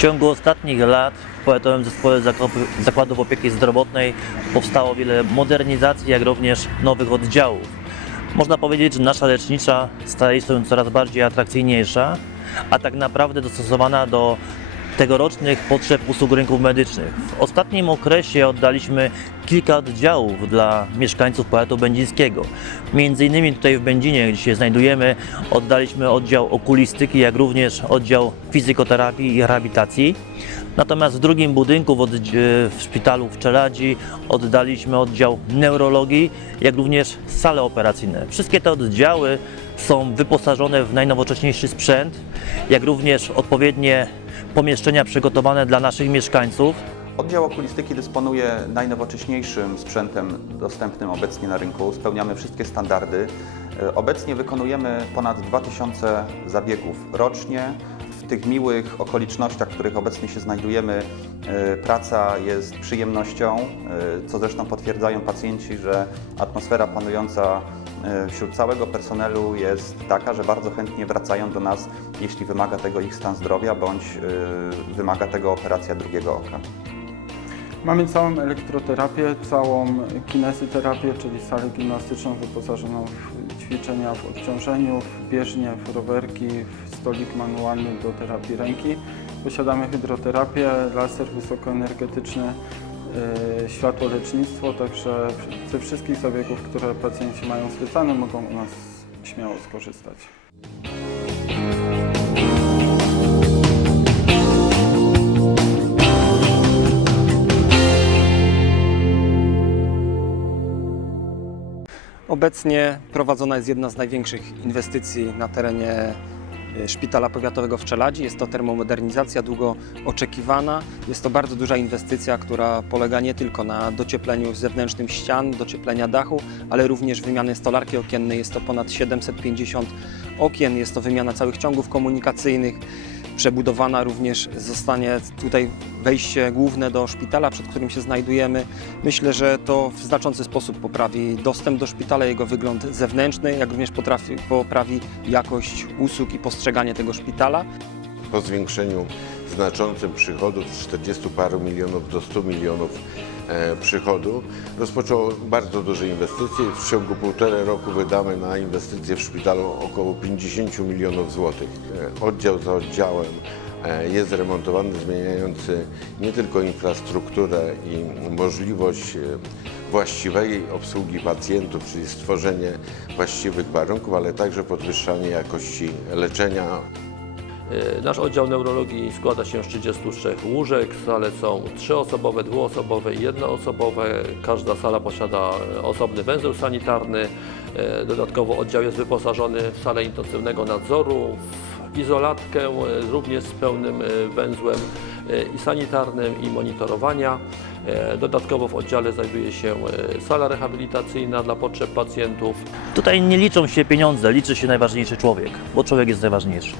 ciągu ostatnich lat w Powiatowym Zespole Zakładów Opieki Zdrowotnej powstało wiele modernizacji, jak również nowych oddziałów. Można powiedzieć, że nasza lecznicza staje się coraz bardziej atrakcyjniejsza, a tak naprawdę dostosowana do tegorocznych potrzeb usług rynków medycznych. W ostatnim okresie oddaliśmy kilka oddziałów dla mieszkańców powiatu będzińskiego. Między innymi tutaj w Będzinie, gdzie się znajdujemy, oddaliśmy oddział okulistyki, jak również oddział fizykoterapii i rehabilitacji. Natomiast w drugim budynku w, w szpitalu w Czeladzi oddaliśmy oddział neurologii, jak również sale operacyjne. Wszystkie te oddziały są wyposażone w najnowocześniejszy sprzęt, jak również odpowiednie pomieszczenia przygotowane dla naszych mieszkańców. Oddział okulistyki dysponuje najnowocześniejszym sprzętem dostępnym obecnie na rynku. Spełniamy wszystkie standardy. E, Obecnie wykonujemy ponad 2000 zabiegów rocznie. W tych miłych okolicznościach, w których obecnie się znajdujemy, e, praca jest przyjemnością, e, co zresztą potwierdzają pacjenci, że atmosfera panująca wśród całego personelu jest taka, że bardzo chętnie wracają do nas, jeśli wymaga tego ich stan zdrowia bądź e, wymaga tego operacja drugiego oka. Mamy całą elektroterapię, całą kinezyterapię, czyli salę gimnastyczną wyposażoną w ćwiczenia w odciążeniu, w bieżnię, w rowerki, w stolik manualny do terapii ręki. Posiadamy hydroterapię, laser wysokoenergetyczny, światłolecznictwo, także ze wszystkich zabiegów, które pacjenci mają zlecane, mogą u nas śmiało skorzystać. Obecnie prowadzona jest jedna z największych inwestycji na terenie e, Szpitala Powiatowego w Czeladzi. Jest to termomodernizacja długo oczekiwana. Jest to bardzo duża inwestycja, która polega nie tylko na dociepleniu zewnętrznym ścian, docieplenia dachu, ale również wymiany stolarki okiennej. Jest to ponad 750 okien, jest to wymiana całych ciągów komunikacyjnych. Przebudowana również zostanie tutaj wejście główne do szpitala, przed którym się znajdujemy. Myślę, że to w znaczący sposób poprawi dostęp do szpitala, jego wygląd zewnętrzny, jak również potrafi, poprawi jakość usług i postrzeganie tego szpitala. po zwiększeniu znaczącym przychodów z 40 paru milionów do 100 milionów e, przychodu rozpoczęło bardzo duże inwestycje. W ciągu półtora roku wydamy na inwestycje w szpitalu około 50 milionów złotych. E, Oddział za oddziałem e, jest remontowany, zmieniający nie tylko infrastrukturę i możliwość właściwej obsługi pacjentów, czyli stworzenie właściwych warunków, ale także podwyższanie jakości leczenia Nasz oddział neurologii składa się z 33 łóżek. Sale są trzyosobowe, dwuosobowe i jednoosobowe. Każda sala posiada e, osobny węzeł sanitarny. E, Dodatkowo oddział jest wyposażony w salę intensywnego nadzoru, w izolatkę e, również z pełnym e, węzłem e, i sanitarnym i monitorowania. E, Dodatkowo w oddziale znajduje się e, sala rehabilitacyjna dla potrzeb pacjentów. Tutaj nie liczą się pieniądze, liczy się najważniejszy człowiek, bo człowiek jest najważniejszy.